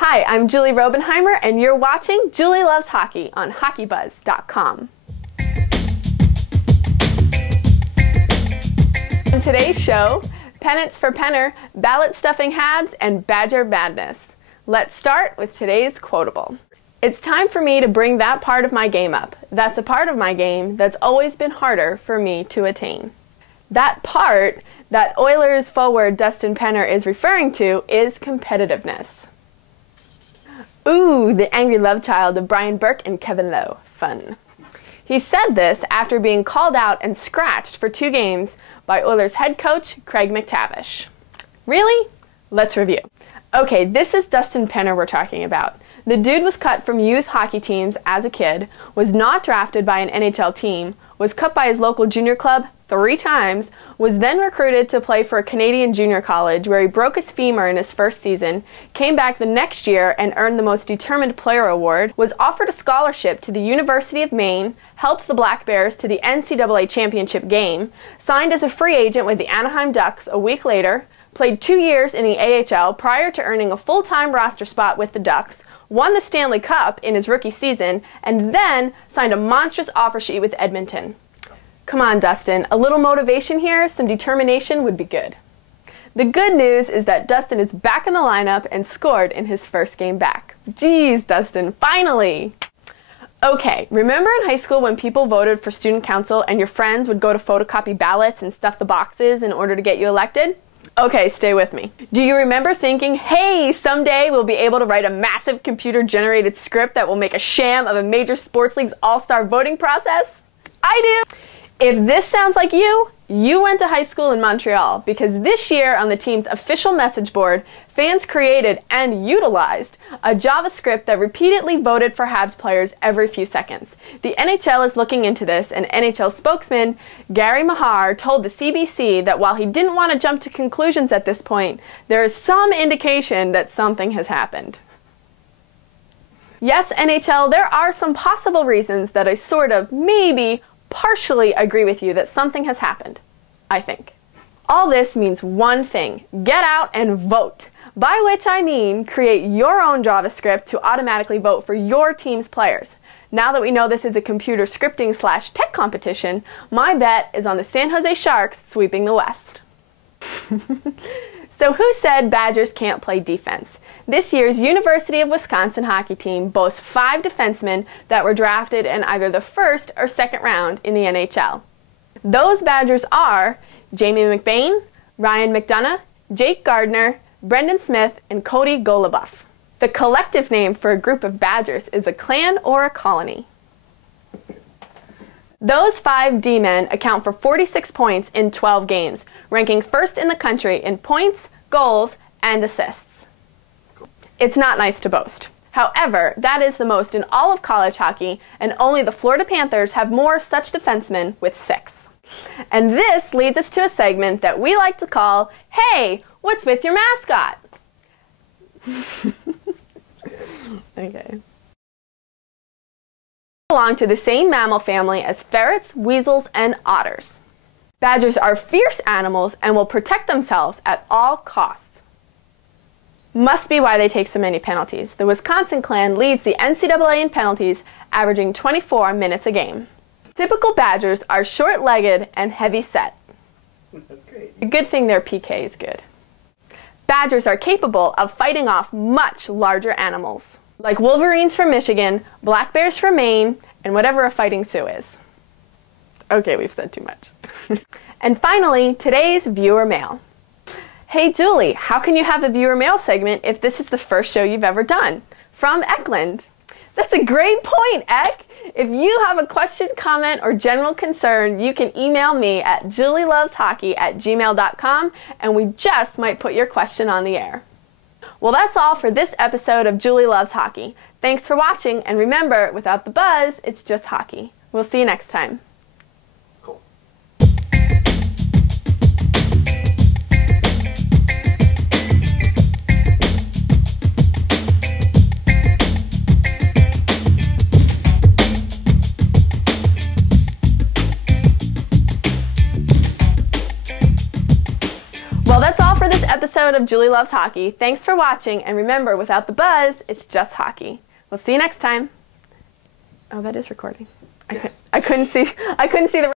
Hi, I'm Julie Robenheimer, and you're watching Julie Loves Hockey on HockeyBuzz.com. On today's show, pennants for Penner, ballot stuffing Habs, and Badger madness. Let's start with today's quotable. It's time for me to bring that part of my game up. That's a part of my game that's always been harder for me to attain. That part that Oilers forward Dustin Penner is referring to is competitiveness. Ooh, the angry love child of Brian Burke and Kevin Lowe. Fun. He said this after being called out and scratched for 2 games by Oilers head coach Craig MacTavish. Really? Let's review. Okay, this is Dustin Penner we're talking about. The dude was cut from youth hockey teams as a kid, was not drafted by an NHL team, was cut by his local junior club 3 times, was then recruited to play for a Canadian junior college where he broke his femur in his first season, came back the next year and earned the Most Determined Player award, was offered a scholarship to the University of Maine, helped the Black Bears to the NCAA championship game, signed as a free agent with the Anaheim Ducks a week later, played 2 years in the AHL prior to earning a full-time roster spot with the Ducks, won the Stanley Cup in his rookie season, and then signed a monstrous offer sheet with Edmonton. Come on, Dustin, a little motivation here, some determination would be good. The good news is that Dustin is back in the lineup and scored in his first game back. Jeez, Dustin, finally! Okay, remember in high school when people voted for student council and your friends would go to photocopy ballots and stuff the boxes in order to get you elected? Okay, stay with me. Do you remember thinking, hey, someday we'll be able to write a massive computer-generated script that will make a sham of a major sports league's all-star voting process? I do! If this sounds like you went to high school in Montreal, because this year on the team's official message board, fans created and utilized a JavaScript that repeatedly voted for Habs players every few seconds. The NHL is looking into this, and NHL spokesman Gary Mahar told the CBC that while he didn't want to jump to conclusions at this point, there is some indication that something has happened. Yes, NHL, there are some possible reasons that I sort of, maybe, partially agree with you that something has happened, I think. All this means one thing: get out and vote. By which I mean create your own JavaScript to automatically vote for your team's players. Now that we know this is a computer scripting / tech competition, my bet is on the San Jose Sharks sweeping the West. So who said Badgers can't play defense? This year's University of Wisconsin hockey team boasts 5 defensemen that were drafted in either the first or second round in the NHL. Those Badgers are Jamie McBain, Ryan McDonough, Jake Gardner, Brendan Smith, and Cody Goluboff. The collective name for a group of Badgers is a clan or a colony. Those 5 D-men account for 46 points in 12 games, ranking first in the country in points, goals, and assists. It's not nice to boast. However, that is the most in all of college hockey, and only the Florida Panthers have more such defensemen with 6. And this leads us to a segment that we like to call, Hey, what's with your mascot? Okay. Belong to the same mammal family as ferrets, weasels, and otters. Badgers are fierce animals and will protect themselves at all costs. Must be why they take so many penalties. The Wisconsin clan leads the NCAA in penalties, averaging 24 minutes a game. Typical Badgers are short-legged and heavy-set. That's great. A good thing their PK is good. Badgers are capable of fighting off much larger animals, like wolverines from Michigan, black bears from Maine, and whatever a fighting Sioux is. Okay, we've said too much. And finally, today's viewer mail. Hey Julie, how can you have a viewer mail segment if this is the first show you've ever done? From Eklund. That's a great point, Ek. If you have a question, comment, or general concern, you can email me at julieloveshockey@gmail.com, and we just might put your question on the air. Well, that's all for this episode of Julie Loves Hockey. Thanks for watching, and remember, without the buzz, it's just hockey. We'll see you next time. Cool. Well, that's all for this episode of Julie Loves Hockey. Thanks for watching, and remember, without the buzz, it's just hockey. We'll see you next time. Oh, that is recording. Yes. I couldn't see the